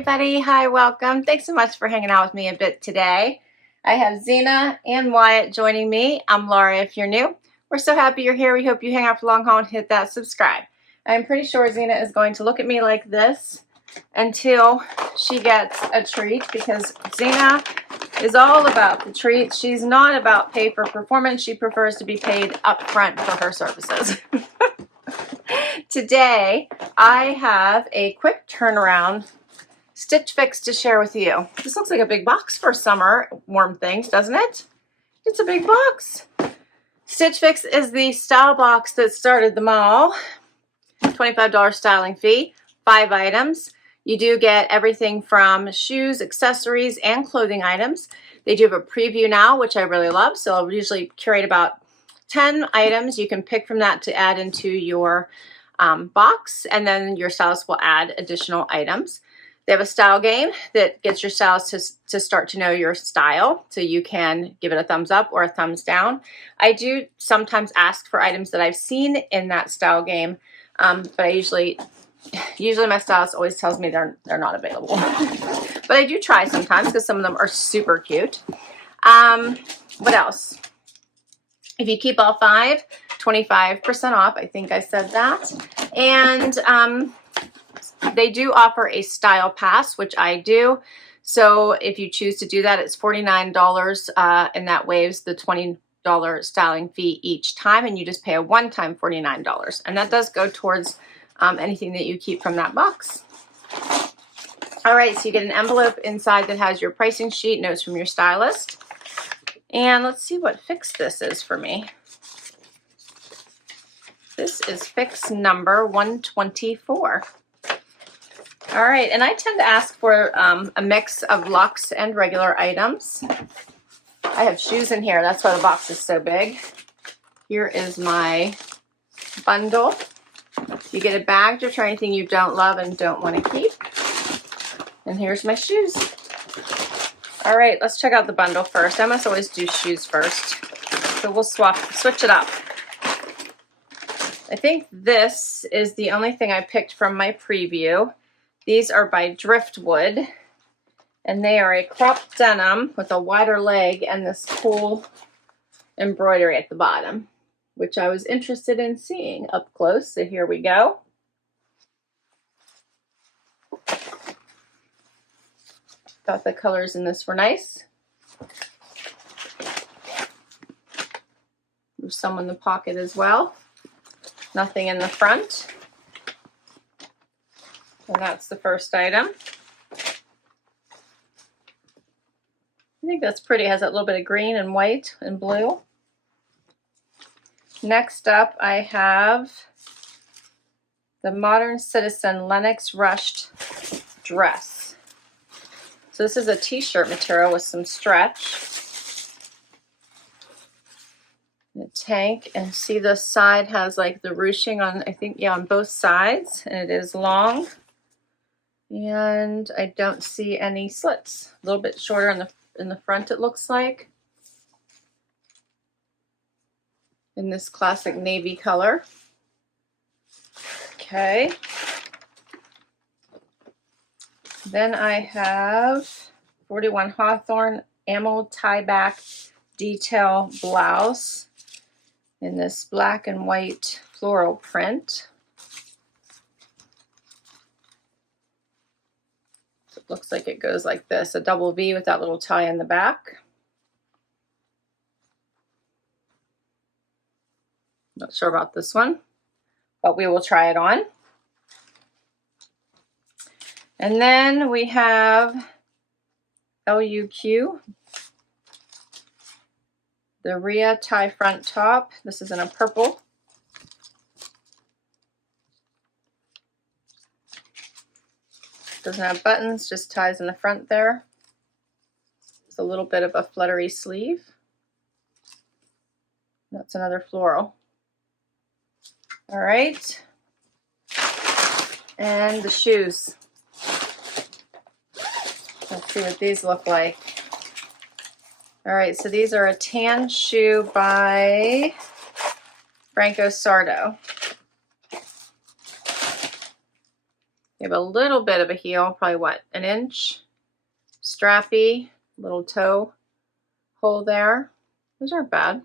everybody. Hi, welcome. Thanks so much for hanging out with me a bit today. I have Zena and Wyatt joining me. I'm Laura if you're new. We're so happy you're here. We hope you hang out for the long haul and hit that subscribe. I'm pretty sure Zena is going to look at me like this until she gets a treat, because Zena is all about the treats. She's not about pay for performance. She prefers to be paid upfront for her services. Today, I have a quick turnaround stitch fix to share with you. This looks like a big box for summer warm things, doesn't it? It's a big box. Stitch Fix is the style box that started them all. $25 styling fee, 5 items. You do get everything from shoes, accessories, and clothing items. They do have a preview now, which I really love. So I'll usually curate about 10 items. You can pick from that to add into your box, and then your stylist will add additional items. They have a style game that gets your stylist to start to know your style, so you can give it a thumbs up or a thumbs down. I do sometimes ask for items that I've seen in that style game, but I usually my stylist always tells me they're not available. But I do try sometimes because some of them are super cute. What else? If you keep all 5, 25% off. I think I said that. And they do offer a style pass, which I do. So if you choose to do that, it's $49, and that waives the $20 styling fee each time, and you just pay a one-time $49. And that does go towards anything that you keep from that box. All right, so you get an envelope inside that has your pricing sheet, notes from your stylist. And let's see what fix this is for me. This is fix number 124. All right, and I tend to ask for a mix of luxe and regular items. I have shoes in here. That's why the box is so big. Here is my bundle. You get a bag to try anything you don't love and don't want to keep. And here's my shoes. All right, let's check out the bundle first. I must always do shoes first. So we'll switch it up. I think this is the only thing I picked from my preview. These are by Driftwood, and they are a cropped denim with a wider leg and this cool embroidery at the bottom, which I was interested in seeing up close. So here we go. Thought the colors in this were nice. There's some in the pocket as well. Nothing in the front. And that's the first item. I think that's pretty. It has that little bit of green and white and blue. Next up, I have the Modern Citizen Lenox Ruched dress. So this is a t-shirt material with some stretch. The tank, and see the side has like the ruching on, I think, yeah, on both sides, and it is long. And I don't see any slits. A little bit shorter in the front, it looks like. In this classic navy color. Okay. Then I have 41 Hawthorn Amal tie-back detail blouse in this black and white floral print. So it looks like it goes like this, a double V with that little tie in the back. Not sure about this one, but we will try it on. And then we have LUQ, the Rhee Tie Front top. This is in a purple. Doesn't have buttons, just ties in the front there. It's a little bit of a fluttery sleeve. That's another floral. All right. And the shoes. Let's see what these look like. All right, so these are a tan shoe by Franco Sarto. They have a little bit of a heel, probably what, an inch. Strappy, little toe hole there. Those aren't bad.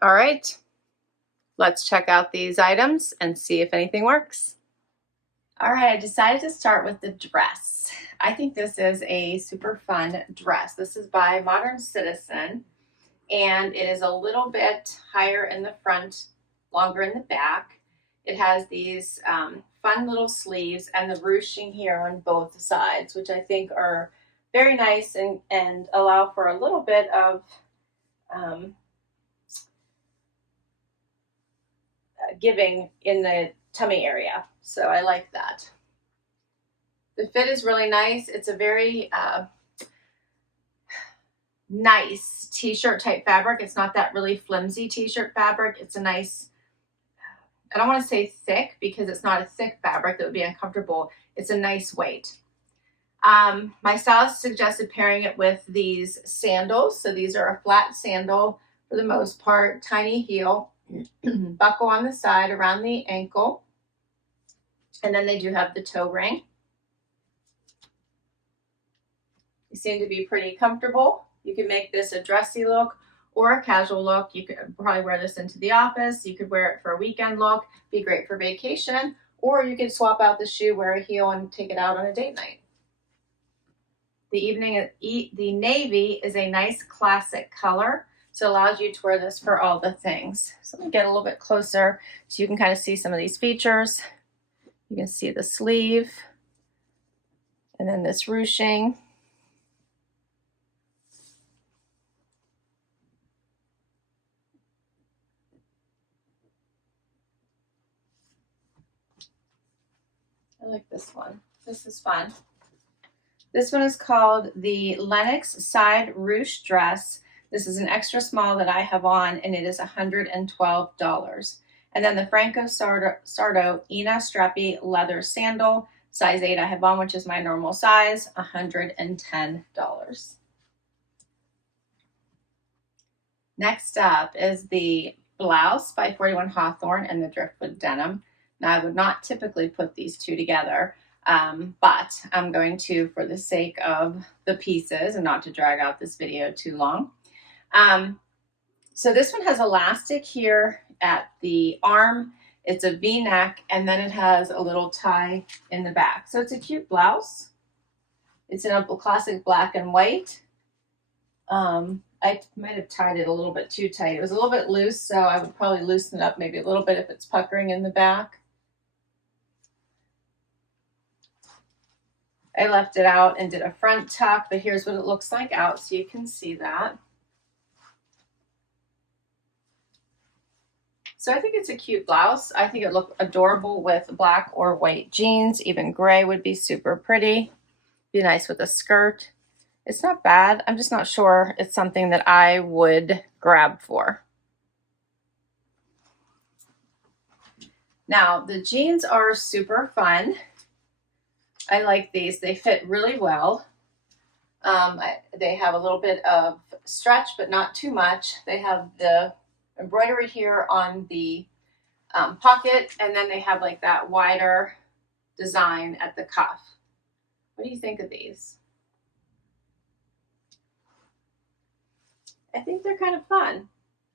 All right, let's check out these items and see if anything works. All right, I decided to start with the dress. I think this is a super fun dress. This is by Modern Citizen, and it is a little bit higher in the front, longer in the back. It has these fun little sleeves and the ruching here on both sides, which I think are very nice and allow for a little bit of giving in the tummy area. So I like that. The fit is really nice. It's a very nice t-shirt type fabric. It's not that really flimsy t-shirt fabric. It's a nice, I don't want to say thick because it's not a thick fabric that would be uncomfortable. It's a nice weight. My stylist suggested pairing it with these sandals. So these are a flat sandal for the most part, tiny heel, buckle on the side around the ankle, and then they do have the toe ring. They seem to be pretty comfortable. You can make this a dressy look or a casual look. You could probably wear this into the office. You could wear it for a weekend look, be great for vacation, or you could swap out the shoe, wear a heel, and take it out on a date night. The navy is a nice classic color, so it allows you to wear this for all the things. So let me get a little bit closer so you can kind of see some of these features. You can see the sleeve and then this ruching. I like this one. This is fun. This one is called the Lenox Side Ruched Dress. This is an extra small that I have on, and it is $112. And then the Franco Sarto Ina Strappy Leather Sandal, size 8 I have on, which is my normal size, $110. Next up is the Blouse by 41 Hawthorn and the Driftwood denim. Now, I would not typically put these two together, but I'm going to for the sake of the pieces and not to drag out this video too long. So this one has elastic here at the arm. It's a V-neck, and then it has a little tie in the back. So it's a cute blouse. It's in a classic black and white. I might have tied it a little bit too tight. It was a little bit loose, so I would probably loosen it up maybe a little bit if it's puckering in the back. I left it out and did a front tuck, but here's what it looks like out, so you can see that. So I think it's a cute blouse. I think it looked adorable with black or white jeans. Even gray would be super pretty. Be nice with a skirt. It's not bad. I'm just not sure it's something that I would grab for. Now, the jeans are super fun. I like these. They fit really well. They have a little bit of stretch, but not too much. They have the embroidery here on the pocket, and then they have like that wider design at the cuff. What do you think of these? I think they're kind of fun.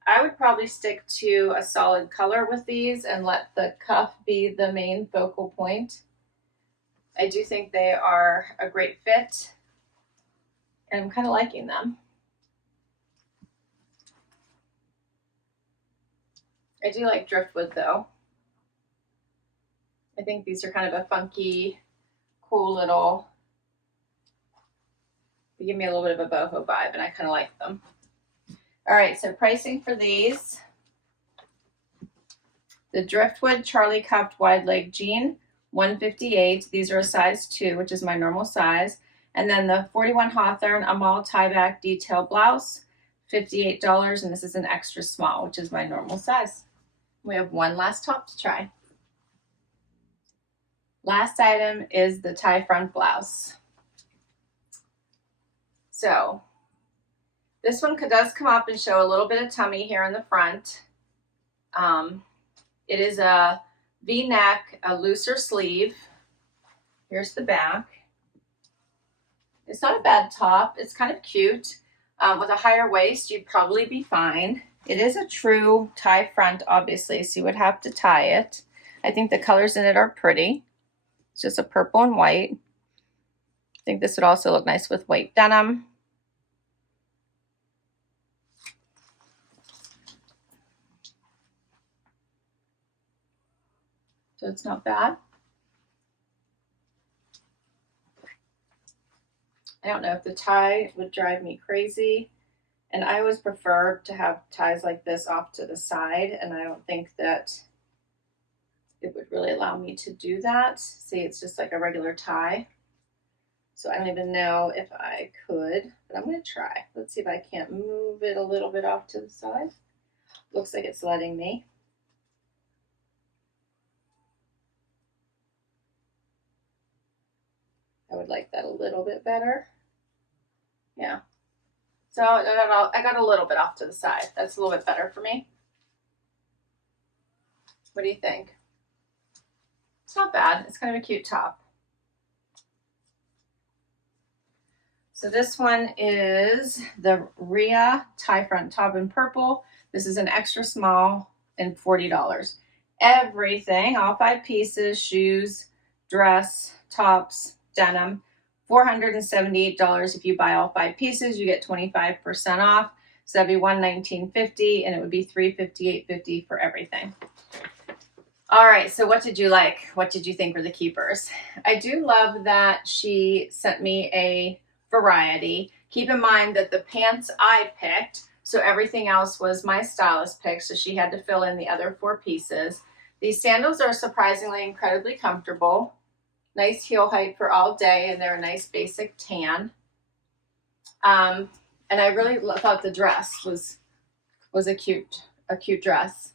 I would probably stick to a solid color with these and let the cuff be the main focal point. I do think they are a great fit, and I'm kind of liking them. I do like Driftwood though. I think these are kind of a funky, cool little, they give me a little bit of a boho vibe, and I kind of like them. All right, so pricing for these. The Driftwood Charlie Cuffed Wide Leg Jean, $158. These are a size 2, which is my normal size. And then the 41 Hawthorn Amal Tieback Detail Blouse, $58, and this is an extra small, which is my normal size. We have one last top to try. Last item is the tie front blouse. So this one does come up and show a little bit of tummy here in the front. It is a V-neck, a looser sleeve. Here's the back. It's not a bad top. It's kind of cute. With a higher waist, you'd probably be fine. It is a true tie front, obviously, so you would have to tie it. I think the colors in it are pretty. It's just a purple and white. I think this would also look nice with white denim. So it's not bad. I don't know if the tie would drive me crazy. And I always prefer to have ties like this off to the side, and I don't think that it would really allow me to do that. See, it's just like a regular tie. So I don't even know if I could, but I'm gonna try. Let's see if I can't move it a little bit off to the side. Looks like it's letting me. I would like that a little bit better. Yeah. So I got a little bit off to the side. That's a little bit better for me. What do you think? It's not bad. It's kind of a cute top. So this one is the Rhee Tie Front top in purple. This is an extra small and $40. Everything, all 5 pieces, shoes, dress, tops, denim, $478. If you buy all 5 pieces, you get 25% off. So that'd be $119.50, and it would be $358.50 for everything. All right, so what did you like? What did you think were the keepers? I do love that she sent me a variety. Keep in mind that the pants I picked, so everything else was my stylist pick, so she had to fill in the other 4 pieces. These sandals are surprisingly incredibly comfortable. Nice heel height for all day, and they're a nice basic tan. And I really thought the dress was a cute dress.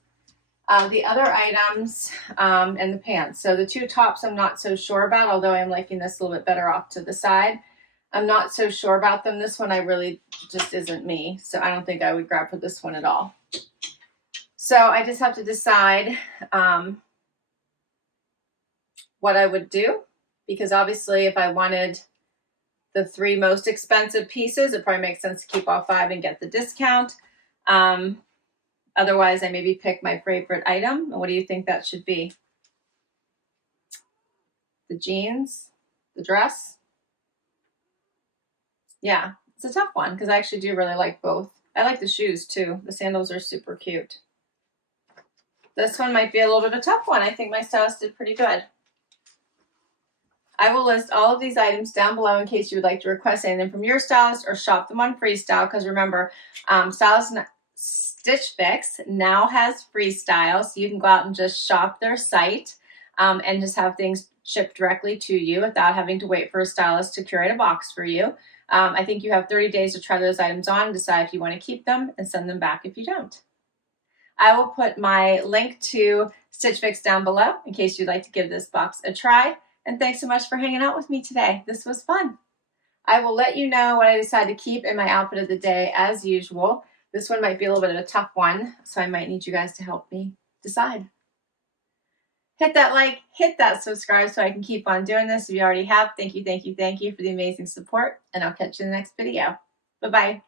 The other items and the pants. So the 2 tops I'm not so sure about, although I'm liking this a little bit better off to the side. I'm not so sure about them. This one I really just isn't me, so I don't think I would grab for this one at all. So I just have to decide what I would do, because obviously if I wanted the 3 most expensive pieces, it probably makes sense to keep all 5 and get the discount. Otherwise, I maybe pick my favorite item. What do you think that should be? The jeans, the dress? Yeah, it's a tough one because I actually do really like both. I like the shoes too. The sandals are super cute. This one might be a little bit of a tough one. I think my stylist did pretty good. I will list all of these items down below in case you would like to request anything from your stylist or shop them on Freestyle, because remember, Stitch Fix now has Freestyle, so you can go out and just shop their site and just have things shipped directly to you without having to wait for a stylist to curate a box for you. I think you have 30 days to try those items on, decide if you want to keep them, and send them back if you don't. I will put my link to Stitch Fix down below in case you'd like to give this box a try. And thanks so much for hanging out with me today. This was fun. I will let you know what I decide to keep in my outfit of the day as usual. This one might be a little bit of a tough one, so I might need you guys to help me decide. Hit that like, hit that subscribe so I can keep on doing this. If you already have, thank you for the amazing support, and I'll catch you in the next video. Bye-bye.